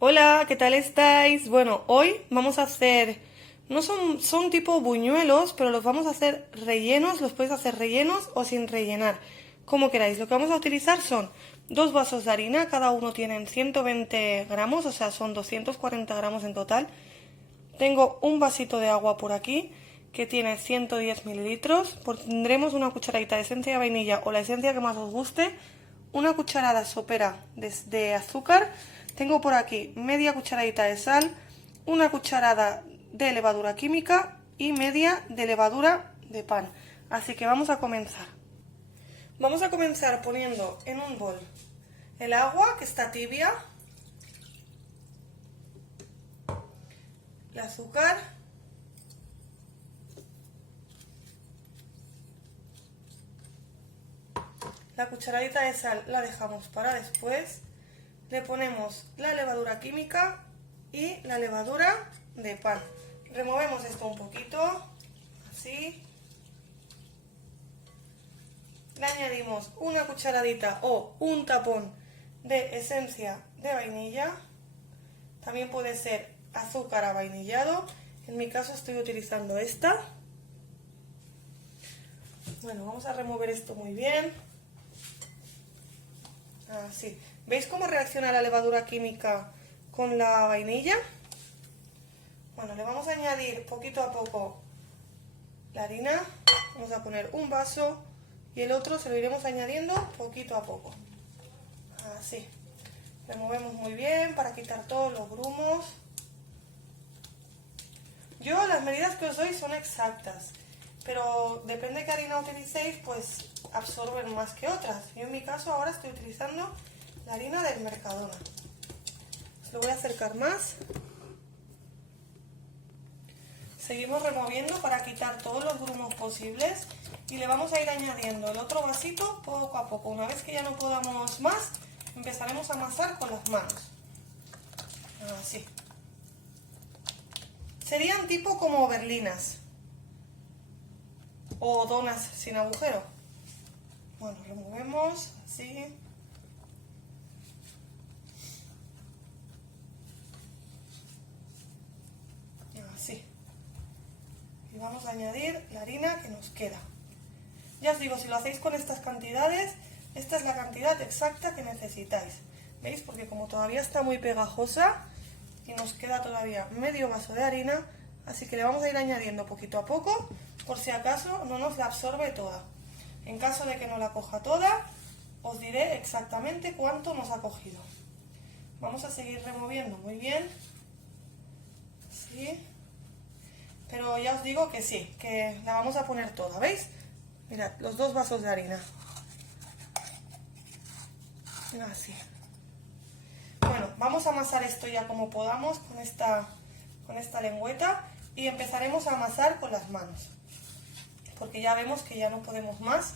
Hola, ¿qué tal estáis? Bueno, hoy vamos a hacer, no son tipo buñuelos, pero los vamos a hacer rellenos, los podéis hacer rellenos o sin rellenar, como queráis. Lo que vamos a utilizar son 2 vasos de harina, cada uno tienen 120 gramos, o sea, son 240 gramos en total. Tengo un vasito de agua por aquí que tiene 110 mililitros. Pondremos una cucharadita de esencia de vainilla o la esencia que más os guste. Una cucharada sopera de azúcar. Tengo por aquí media cucharadita de sal, una cucharada de levadura química y media de levadura de pan. Así que vamos a comenzar. Vamos a comenzar poniendo en un bol el agua que está tibia, el azúcar, la cucharadita de sal la dejamos para después, le ponemos la levadura química y la levadura de pan. Removemos esto un poquito, así. Le añadimos una cucharadita o un tapón de esencia de vainilla. También puede ser azúcar avainillado. En mi caso estoy utilizando esta. Bueno, vamos a remover esto muy bien. Así. ¿Veis cómo reacciona la levadura química con la vainilla? Bueno, le vamos a añadir poquito a poco la harina. Vamos a poner un vaso y el otro se lo iremos añadiendo poquito a poco. Así. Removemos muy bien para quitar todos los grumos. Yo las medidas que os doy son exactas, pero depende de qué harina utilicéis, pues absorben más que otras. Yo en mi caso ahora estoy utilizando la harina del Mercadona. Os lo voy a acercar más. Seguimos removiendo para quitar todos los grumos posibles y le vamos a ir añadiendo el otro vasito poco a poco. Una vez que ya no podamos más, empezaremos a amasar con las manos. Así. Serían tipo como berlinas o donas sin agujero. Bueno, removemos así. Así. Y vamos a añadir la harina que nos queda. Ya os digo, si lo hacéis con estas cantidades, esta es la cantidad exacta que necesitáis. ¿Veis? Porque como todavía está muy pegajosa y nos queda todavía medio vaso de harina, así que le vamos a ir añadiendo poquito a poco, por si acaso no nos la absorbe toda. En caso de que no la coja toda, os diré exactamente cuánto nos ha cogido. Vamos a seguir removiendo muy bien. Sí. Pero ya os digo que sí, que la vamos a poner toda, ¿veis? Mirad, los 2 vasos de harina. Así. Bueno, vamos a amasar esto ya como podamos con esta lengüeta y empezaremos a amasar con las manos. Porque ya vemos que ya no podemos más,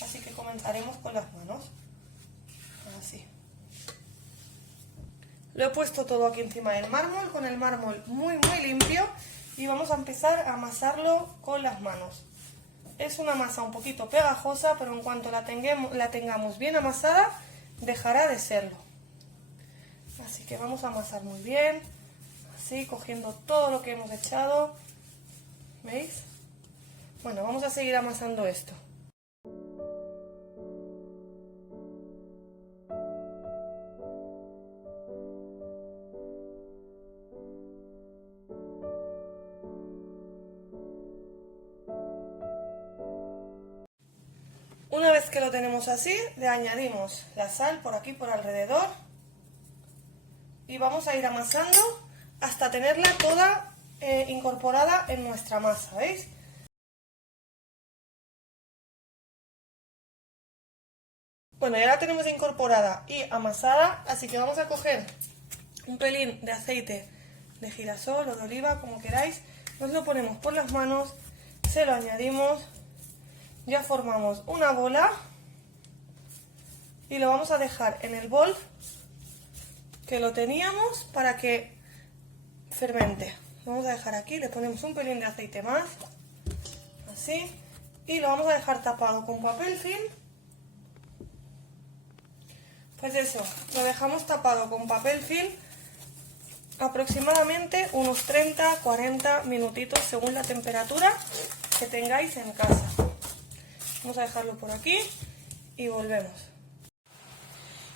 así que comenzaremos con las manos. Así. Lo he puesto todo aquí encima del mármol, con el mármol muy limpio, y vamos a empezar a amasarlo con las manos. Es una masa un poquito pegajosa, pero en cuanto la tengamos bien amasada, dejará de serlo. Así que vamos a amasar muy bien, así, cogiendo todo lo que hemos echado. ¿Veis? Bueno, vamos a seguir amasando esto. Una vez que lo tenemos así, le añadimos la sal por aquí, por alrededor, y vamos a ir amasando hasta tenerla toda incorporada en nuestra masa, ¿veis? Bueno, ya la tenemos incorporada y amasada, así que vamos a coger un pelín de aceite de girasol o de oliva, como queráis, nos lo ponemos por las manos, se lo añadimos, ya formamos una bola y lo vamos a dejar en el bol que lo teníamos para que fermente. Lo vamos a dejar aquí, le ponemos un pelín de aceite más, así, y lo vamos a dejar tapado con papel film. Pues eso, lo dejamos tapado con papel film aproximadamente unos 30-40 minutitos según la temperatura que tengáis en casa. Vamos a dejarlo por aquí y volvemos.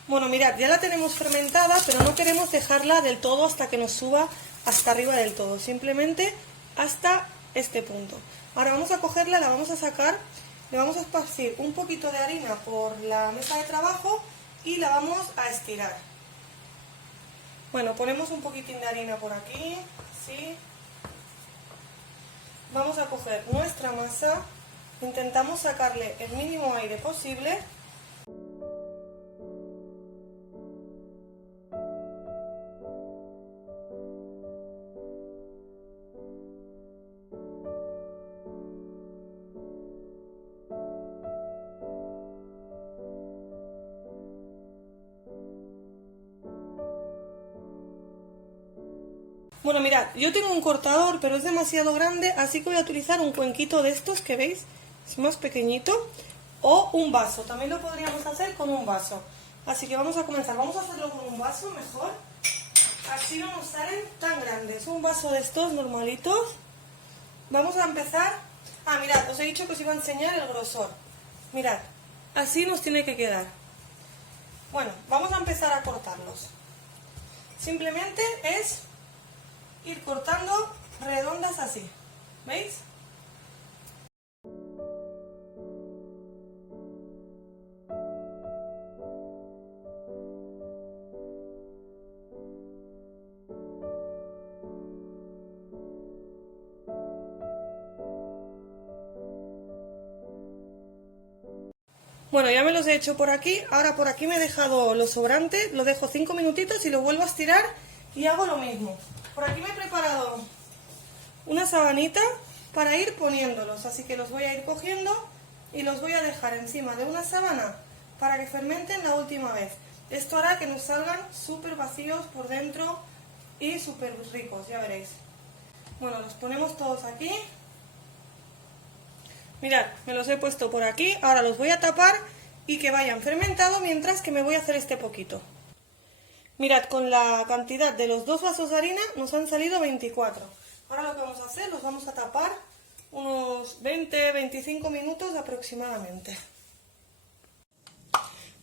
Bueno, mirad, ya la tenemos fermentada, pero no queremos dejarla del todo hasta que nos suba hasta arriba del todo, simplemente hasta este punto. Ahora vamos a cogerla, la vamos a sacar, le vamos a esparcir un poquito de harina por la mesa de trabajo y la vamos a estirar. Bueno, ponemos un poquitín de harina por aquí, así. Vamos a coger nuestra masa, intentamos sacarle el mínimo aire posible. Bueno, mirad, yo tengo un cortador, pero es demasiado grande, así que voy a utilizar un cuenquito de estos que veis, es más pequeñito, o un vaso. También lo podríamos hacer con un vaso. Así que vamos a comenzar. Vamos a hacerlo con un vaso mejor, así no nos salen tan grandes. Un vaso de estos normalitos. Vamos a empezar. Ah, mirad, os he dicho que os iba a enseñar el grosor. Mirad, así nos tiene que quedar. Bueno, vamos a empezar a cortarlos. Simplemente es ir cortando redondas así, ¿veis? Bueno, ya me los he hecho por aquí, ahora por aquí me he dejado lo sobrante, lo dejo 5 minutitos y lo vuelvo a estirar y hago lo mismo. Por aquí me he preparado una sabanita para ir poniéndolos, así que los voy a ir cogiendo y los voy a dejar encima de una sábana para que fermenten la última vez. Esto hará que nos salgan súper vacíos por dentro y súper ricos, ya veréis. Bueno, los ponemos todos aquí. Mirad, me los he puesto por aquí, ahora los voy a tapar y que vayan fermentado mientras que me voy a hacer este poquito. Mirad, con la cantidad de los 2 vasos de harina nos han salido 24. Ahora lo que vamos a hacer, los vamos a tapar unos 20-25 minutos aproximadamente.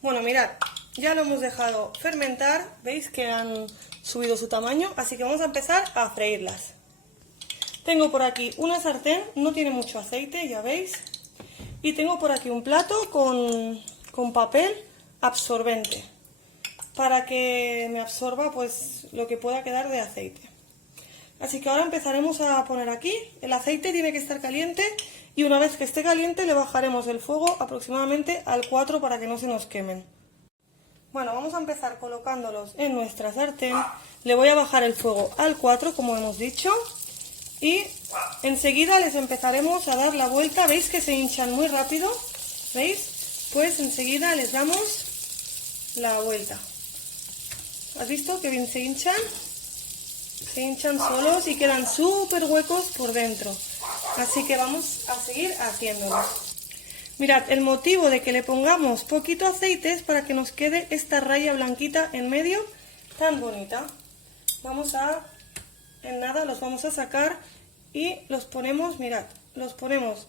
Bueno, mirad, ya lo hemos dejado fermentar, veis que han subido su tamaño, así que vamos a empezar a freírlas. Tengo por aquí una sartén, no tiene mucho aceite, ya veis, y tengo por aquí un plato con papel absorbente, para que me absorba pues lo que pueda quedar de aceite. Así que ahora empezaremos a poner aquí, el aceite tiene que estar caliente y una vez que esté caliente le bajaremos el fuego aproximadamente al 4 para que no se nos quemen. Bueno, vamos a empezar colocándolos en nuestra sartén, le voy a bajar el fuego al 4 como hemos dicho y enseguida les empezaremos a dar la vuelta, veis que se hinchan muy rápido, ¿veis? Pues enseguida les damos la vuelta. ¿Has visto que bien se hinchan? Se hinchan solos y quedan súper huecos por dentro. Así que vamos a seguir haciéndolo. Mirad, el motivo de que le pongamos poquito aceite es para que nos quede esta raya blanquita en medio tan bonita. En nada los vamos a sacar y los ponemos, mirad, los ponemos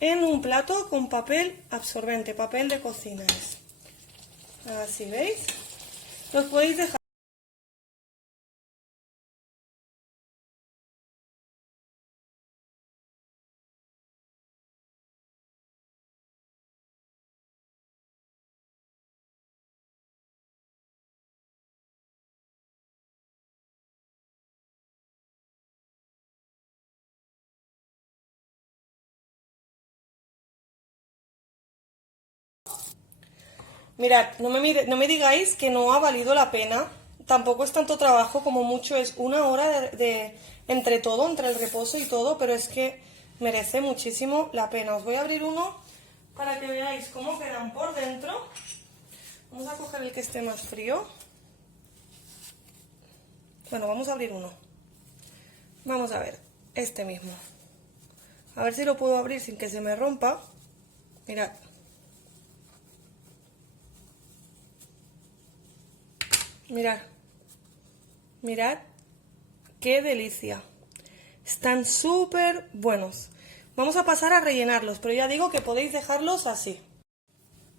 en un plato con papel absorbente, papel de cocina. Así, ¿veis? Los podéis dejar. Mirad, no me digáis que no ha valido la pena. Tampoco es tanto trabajo, como mucho es una hora entre todo, entre el reposo y todo, pero es que merece muchísimo la pena. Os voy a abrir uno para que veáis cómo quedan por dentro. Vamos a coger el que esté más frío. Bueno, vamos a abrir uno. Vamos a ver, este mismo. A ver si lo puedo abrir sin que se me rompa. Mirad. Mirad, mirad ¡Qué delicia! Están súper buenos. Vamos a pasar a rellenarlos, pero ya digo que podéis dejarlos así.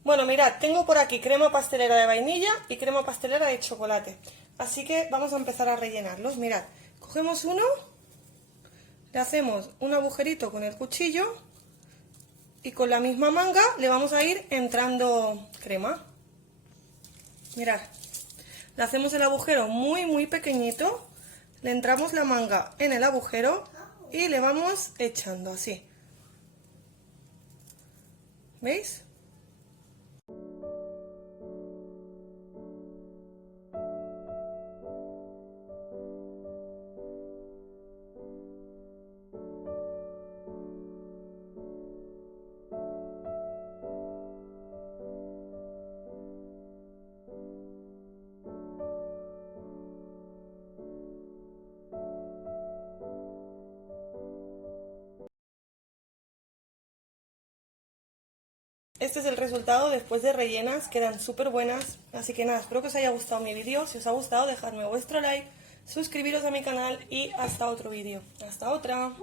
Bueno, mirad, tengo por aquí crema pastelera de vainilla y crema pastelera de chocolate. Así que vamos a empezar a rellenarlos. Mirad, cogemos uno, le hacemos un agujerito con el cuchillo y con la misma manga le vamos a ir entrando crema. Mirad, le hacemos el agujero muy pequeñito, le entramos la manga en el agujero y le vamos echando así. ¿Veis? Este es el resultado después de rellenas, quedan súper buenas. Así que nada, espero que os haya gustado mi vídeo. Si os ha gustado, dejadme vuestro like, suscribiros a mi canal y hasta otro vídeo. Hasta otra.